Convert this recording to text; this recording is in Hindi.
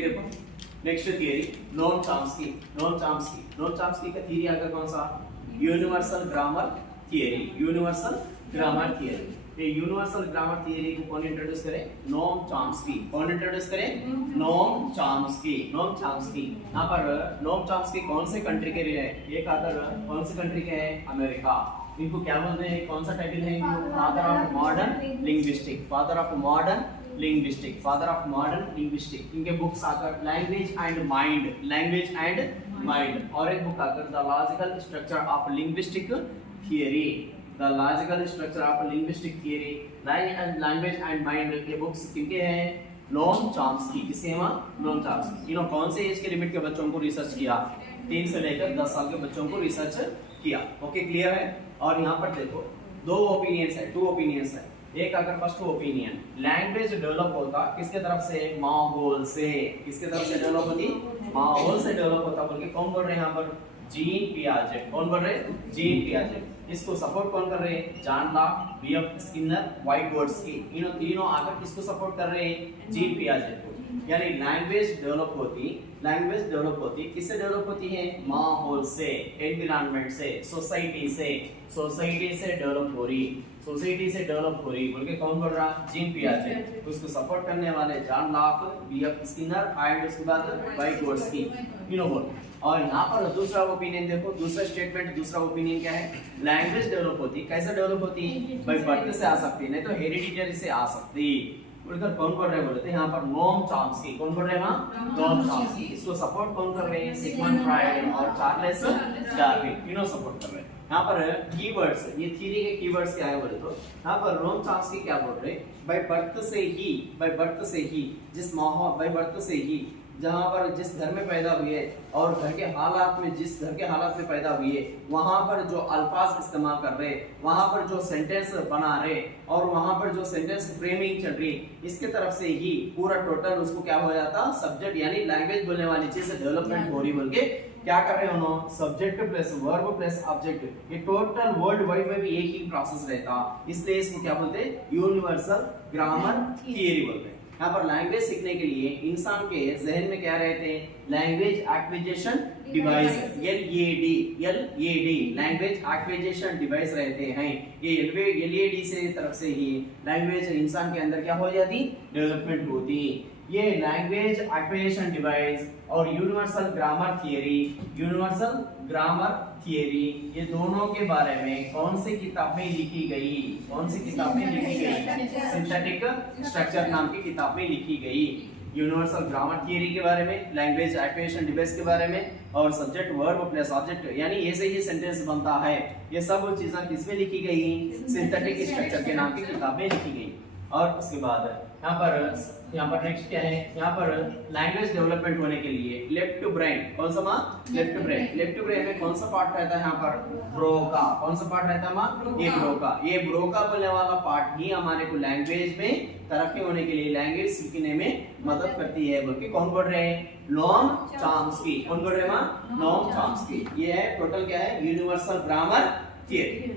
देखो next theory Noam Chomsky. Noam Chomsky का थियरी आकर कौन सा? Universal grammar theory. Universal grammar theory. ये यूनिवर्सल ग्रामर थियरी को कौन इंट्रोड्यूस करे? Noam Chomsky. कौन इंट्रोड्यूस करे? Noam Chomsky. Noam Chomsky. यहाँ पर नोम चॉम्स्की कौन से कंट्री के हैं? एक आकर कौन से कंट्री के हैं? अमेरिका। इनको क्या बोलते हैं? कौन सा टाइटल है? Father of modern linguistic. Father of modern linguistic. Father of modern linguistic. इनके बुक्स आकर language and mind. Language and mind. और एक बुक आकर the logical structure of linguistic theory. The logical structure of linguistic theory. Language and mind के बुक्स किनके हैं? Noam Chomsky. किसके हैं? Noam Chomsky. इन्होंने कौन से एज के लिमिट के बच्चों को रिसर्च किया? 3 से लेकर 10 साल के बच्चों को रिसर्च किया। ओके, क्लियर है? और यहाँ पर देखो दो ओपिनियंस है, 2 ओपिनियंस है। एक अगर फर्स्ट ओपिनियन, लैंग्वेज डेवलप होता किसके तरफ से? माहौल से। किसके तरफ से डेवलप होती? माहौल से डेवलप होता बोल के कौन बोल रहे हैं यहाँ पर? जीन पियाजे। कौन बोल रहे हैं? जीन पियाजे। इसको सपोर्ट कौन कर रहे हैं? John Locke, B F Skinner, Vygotsky. इन तीनों आकर किसको सपोर्ट कर रहे हैं? जीन पियाजे को। यानी लैंग्वेज डेवलप होती किससे डेवलप होती है? माहौल से, एनवायरनमेंट से, सोसाइटी से डेवलप हो रही। सोसाइटी से डेवलप हो रही बोल के कौन बोल रहा? जीन पियाजे। उसको सपोर्ट करने वाले John Locke, B F Skinner and उसके बाद व्हाइटवर्ड्सकी। इन्हों बोल। और यहाँ पर दूसरा ओपिनियन देखो, दूसरा स्टेटमेंट, दूसरा ओपिनियन क्या है? लैंग्वेज डेवलप होती कैसे डेवलप होती? बाय बर्थ से आ सकती, नहीं तो हेरिडिटरी से आ सकती। बोलकर कौन बोल रहे हैं? बोलते हैं यहाँ पर नोम चॉम्स्की। कौन बोल रहे हैं? Noam Chomsky. इसको सपोर्ट कौन कर रहे हैं? सिगमंड फ्रायड और चार्ल्स डार्विन। तीनों सपोर्ट कर रहे हैं। यहाँ पर कीवर्ड्स, ये थ्योरी के कीवर्ड्स क्या है बोले तो यहाँ पर नोम चॉम्स्की क्या बोल रहे हैं? बाय बर्थ से ही जिस माहौल, बाय बर्थ से ही जहाँ पर जिस घर में पैदा हुए और घर के हालात में, जिस घर के हालात में पैदा हुए वहां पर जो अल्फाज इस्तेमाल कर रहे, वहां पर जो सेंटेंस बना रहे और वहां पर जो सेंटेंस फ्रेमिंग चल रही, इसके तरफ से ही पूरा टोटल उसको क्या हो जाता? सब्जेक्ट यानी लैंग्वेज बोलने वाली चीज से डेवलपमेंट हो रही बोल के क्या कर रहे हैं उन्होंने? Subject plus verb plus object. ये टोटल वर्ल्ड वाइड में भी एक ही प्रोसेस रहता, इसलिए इसको क्या बोलते हैं? यूनिवर्सल ग्रामर थियरी बोलते हैं। यहाँ पर लैंग्वेज सीखने के लिए इंसान के जहन में क्या रहते हैं? Language acquisition device, LAD language acquisition device रहते हैं। ये LAD से तरफ से ही लैंग्वेज इंसान के अंदर क्या हो जाती? डेवलपमेंट होती। ये लैंग्वेज एक्विजिशन डिवाइस और यूनिवर्सल ग्रामर थियरी, ये दोनों के बारे में कौन सी किताबें लिखी गई? सिंथेटिक स्ट्रक्चर नाम की किताबें लिखी गई। यूनिवर्सल ग्रामर थियरी के बारे में, लैंग्वेज एक्विजिशन डिवाइस के बारे में और सब्जेक्ट वर्ब प्लस ऑब्जेक्ट यानी ऐसे ही सेंटेंस बनता है। ये सब चीजें किसमें लिखी गई? सिंथेटिक स्ट्रक्चर के नाम की किताबें लिखी गई। और उसके बाद यहाँ पर नेक्स्ट क्या है? यहाँ पर लैंग्वेज डेवलपमेंट होने के लिए लेफ्ट ब्रेन, कौन सा माँ? लेफ्ट ब्रेन में कौन सा पार्ट रहता है? यहाँ पर ब्रोका। कौन सा पार्ट रहता है माँ? ये ब्रोका। ये ब्रोका बोलने वाला पार्ट ही हमारे को लैंग्वेज में तरक्की होने के लिए, लैंग्वेज सीखने में मदद करती है बोल के कौन बोल रहे हैं? Noam Chomsky. कौन बोल रहे हैं माँ? Noam Chomsky. ये है टोटल क्या है? Universal grammar theory.